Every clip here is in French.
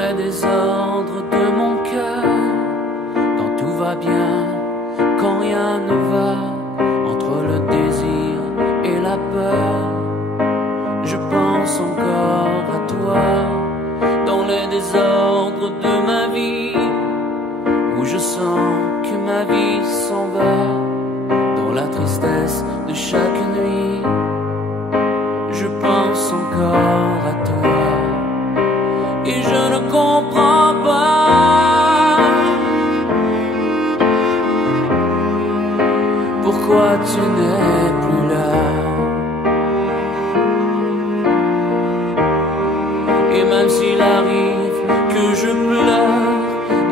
les désordres de mon cœur, quand tout va bien, quand rien ne va, entre le désir et la peur, je pense encore à toi. Dans les désordres de ma vie, où je sens que ma vie s'en va, dans la tristesse de chaque nuit, je pense encore à toi. Et je ne comprends pas pourquoi tu n'es plus là. Et même s'il arrive que je pleure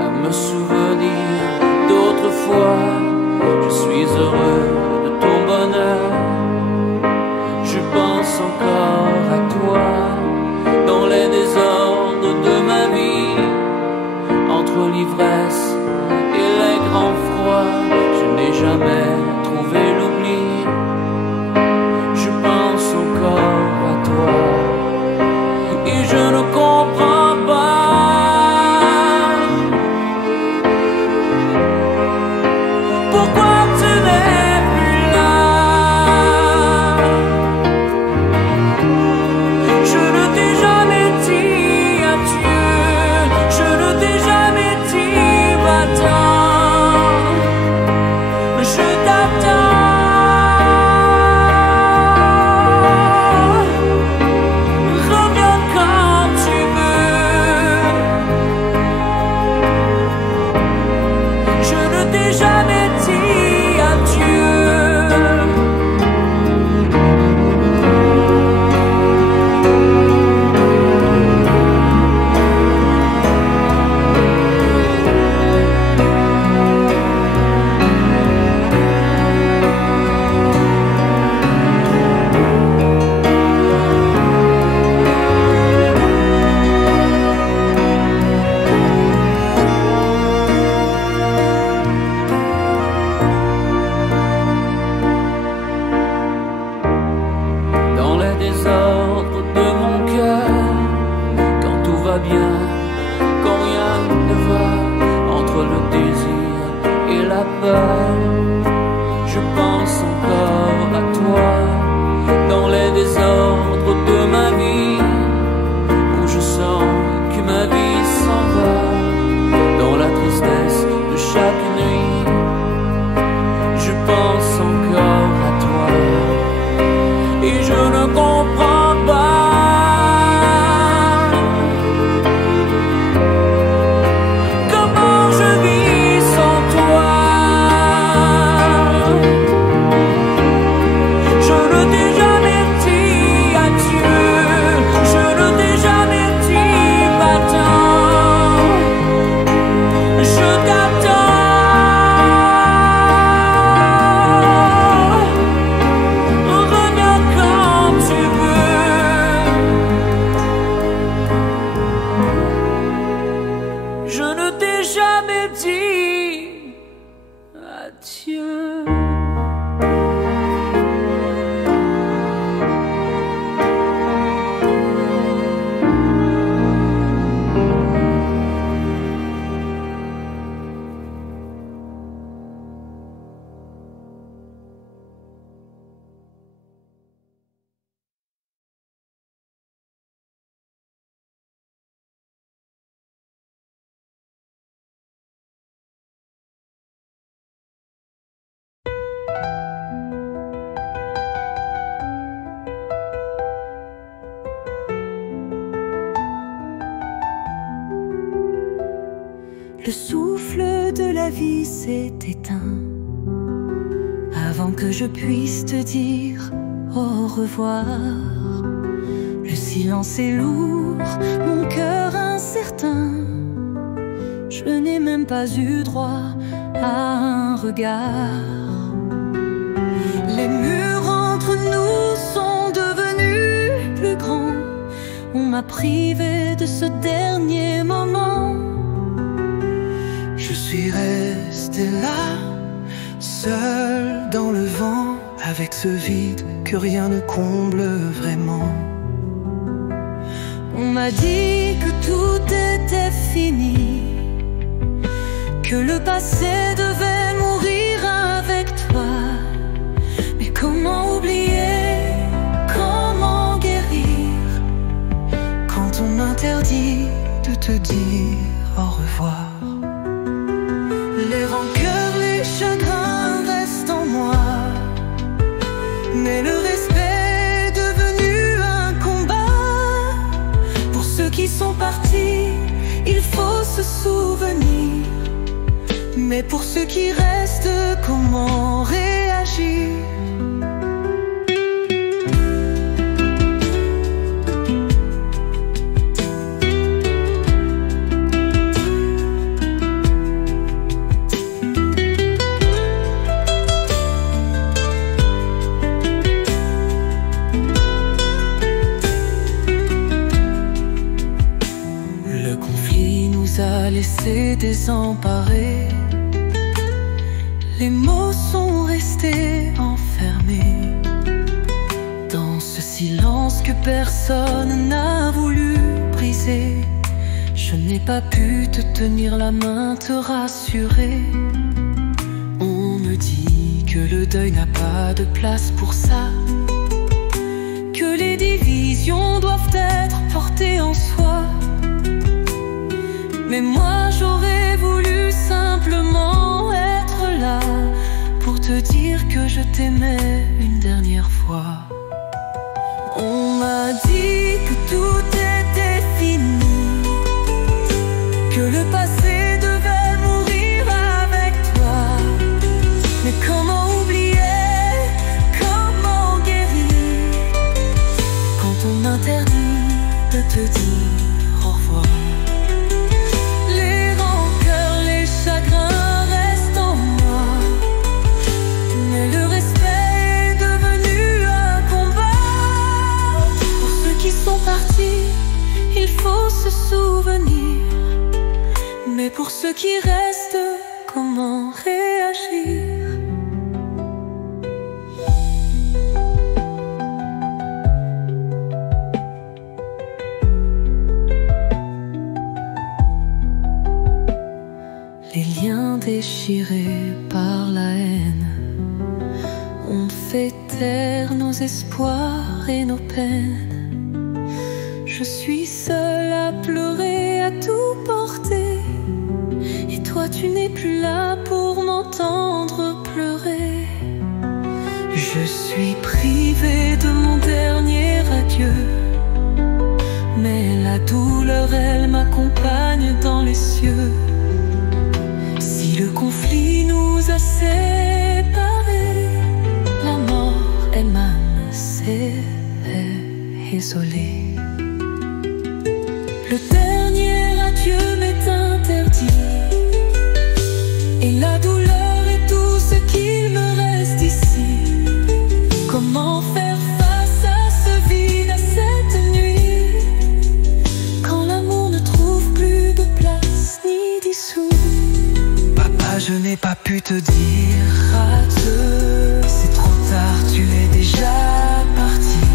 à me souvenir d'autrefois, je suis heureux de ton bonheur. Je pense encore à toi. Dans les désordres de ma vie, entre l'ivresse et les grands froids, je n'ai jamais trouvé l'oubli. Je pense encore à toi. Et je ne comprends pas pourquoi tu n'es plus là. Je ne t'ai jamais dit adieu, je ne t'ai jamais dit va-t'en, je t'attends. Je pense encore à toi. Dans les désordres de ma vie, où je sens que ma vie s'en va, dans la tristesse de chaque nuit, je pense encore à toi. Et je ne comprends pas Le souffle de la vie s'est éteint avant que je puisse te dire au revoir. Le silence est lourd, mon cœur incertain. Je n'ai même pas eu droit à un regard. Les murs entre nous sont devenus plus grands. On m'a privé de ce dernier moment. Je suis resté là, seul dans le vent, avec ce vide que rien ne comble vraiment. On m'a dit que tout était fini, que le passé devait mourir avec toi. Mais comment oublier, comment guérir quand on m'interdit de te dire au revoir? Les rancœurs, les chagrins restent en moi, mais le respect est devenu un combat. Pour ceux qui sont partis, il faut se souvenir, mais pour ceux qui restent, comment réagir? Le conflit nous a laissés désemparés. Les mots sont restés enfermés dans ce silence que personne n'a voulu briser. Je n'ai pas pu te tenir la main, te rassurer. On me dit que le deuil n'a pas de place pour ça, que les divisions doivent être portées en soi. Mais moi j'aurais voulu simplement être là pour te dire que je t'aimais une dernière fois. On m'a dit que tout était fini, que le passé devait mourir avec toi. Mais comment oublier, comment guérir quand on m'interdit de te dire au revoir? Il faut se souvenir, mais pour ceux qui restent, comment réagir? Les liens déchirés par la haine ont fait taire nos espoirs et nos peines. Je suis seule à pleurer, à tout porter, et toi tu n'es plus là pour m'entendre pleurer. Je suis privée de mon dernier adieu, mais la douleur elle m'accompagne dans les cieux. Si le conflit nous a séparés, la mort elle-même s'est isolée. Le dernier adieu m'est interdit, et la douleur est tout ce qu'il me reste ici. Comment faire face à ce vide, à cette nuit, quand l'amour ne trouve plus de place ni d'issue? Papa, je n'ai pas pu te dire adieu, c'est trop tard, tu es déjà parti,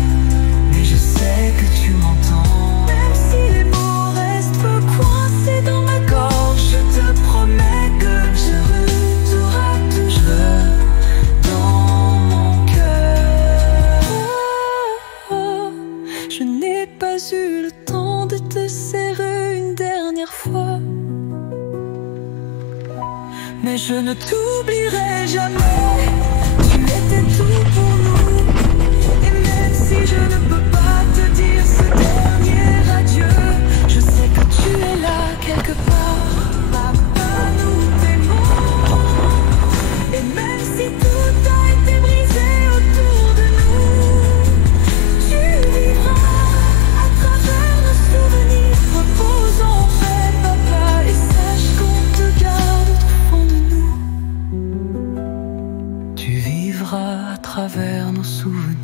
mais je sais que tu m'entends. Eu le temps de te serrer une dernière fois, mais je ne t'oublierai jamais. Tu étais tout pour nous, et même si je ne peux pas te dire ce dernier adieu, je sais que tu es là quelque part. Papa, nous t'aimons, et même si tout a été brisé autour de nous, tu vivras. Repose en paix, papa, et sache qu'on te garde au fond de nous. Tu vivras à travers nos souvenirs.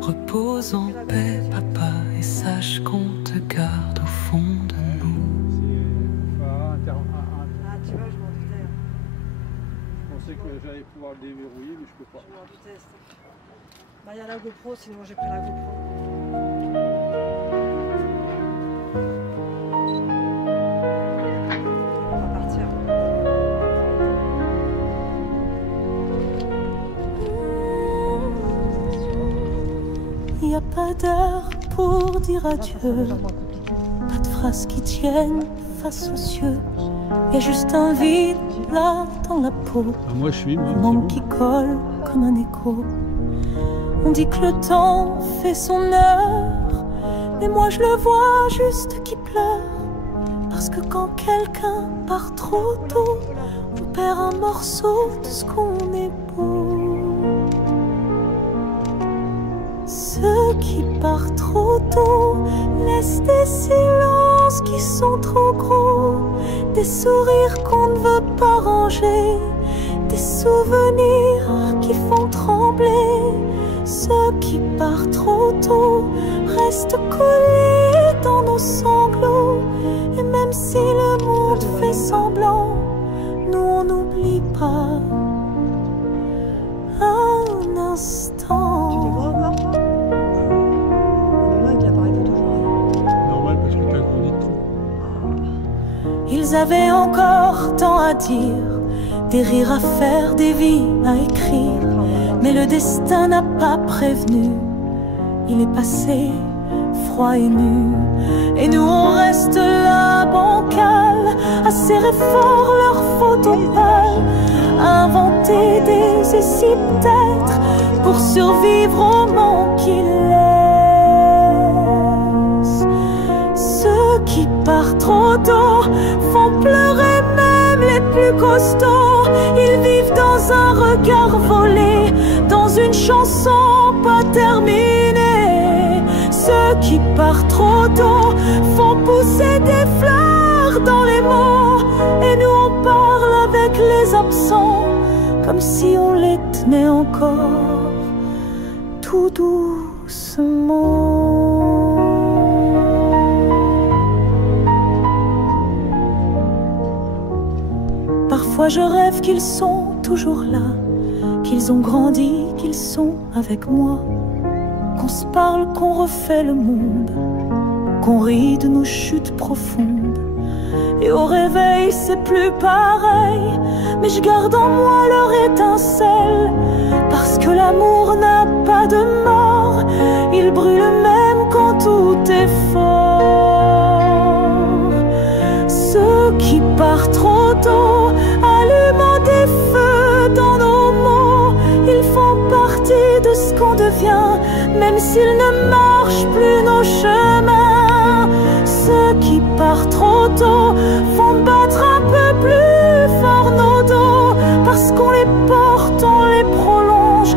Repose en paix, papa, et sache qu'on te garde au fond de nous. Ah, tu vois, je m'en doutais. Je pensais que j'allais pouvoir le déverrouiller, mais je peux pas. Je m'en doutais. Bah, il y a la GoPro, sinon j'ai pris la GoPro. d'heures pour dire adieu. Pas de phrases qui tiennent face aux cieux. Y a juste un vide là dans la peau. Moi je suis, Un manque qui colle comme un écho. On dit que le temps fait son heure, mais moi je le vois juste qui pleure. Parce que quand quelqu'un part trop tôt, on perd un morceau de ce qu'on est beau. Ceux qui partent trop tôt laissent des silences qui sont trop gros, des sourires qu'on ne veut pas ranger, des souvenirs qui font trembler. Ceux qui partent trop tôt restent collés dans nos sanglots. Et même si le monde fait semblant, nous on n'oublie pas un instant. Tu les vois encore, toi? On est loin avec l'appareil photo, j'aurais. normal parce que t'as grandi de trop. Ils avaient encore tant à dire, des rires à faire, des vies à écrire. Mais le destin n'a pas prévenu, il est passé froid et nu. Et nous on reste là bancal, à serrer fort leurs photos pâles, à inventer des essais peut-être pour survivre au manque qu'ils laissent. Ceux qui partent trop tôt font pleurer même les plus costauds. Ils vivent dans un regard volé, dans une chanson pas terminée. Ceux qui partent trop tôt font pousser des fleurs dans les mots. Et nous on parle avec les absents, comme si on les tenait encore, tout doucement. Parfois je rêve qu'ils sont toujours là, qu'ils ont grandi, qu'ils sont avec moi, qu'on se parle, qu'on refait le monde, qu'on rit de nos chutes profondes. Et au réveil c'est plus pareil, mais je garde en moi leur étincelle. Parce que l'amour n'a pas de mort, il brûle même quand tout est fort. Ceux qui partent trop tôt, allumant des feux dans nos mots, ils font partie de ce qu'on devient, même s'ils ne marchent plus nos chemins. Ceux qui partent trop tôt font battre un peu plus fort nos dos, parce qu'on les porte, on les prolonge,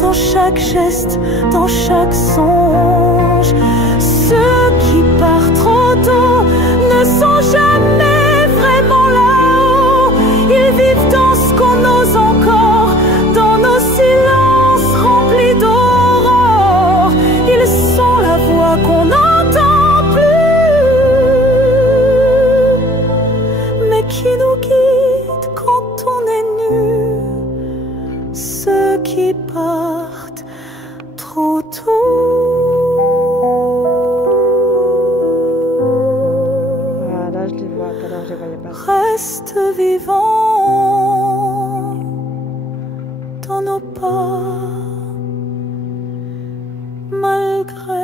dans chaque geste, dans chaque songe. Ceux qui partent trop tôt ne sont jamais vraiment là-haut, ils vivent dans ce qu'on ose encore, dans nos silences remplis d'aurore. Ils sont la voix qu'on n'entend plus, mais qui nous guide quand on est nu. Ceux qui partent trop tôt. Ah, là, je les vois, tout à l'heure, je les voyais pas. Reste vivant dans nos pas, malgré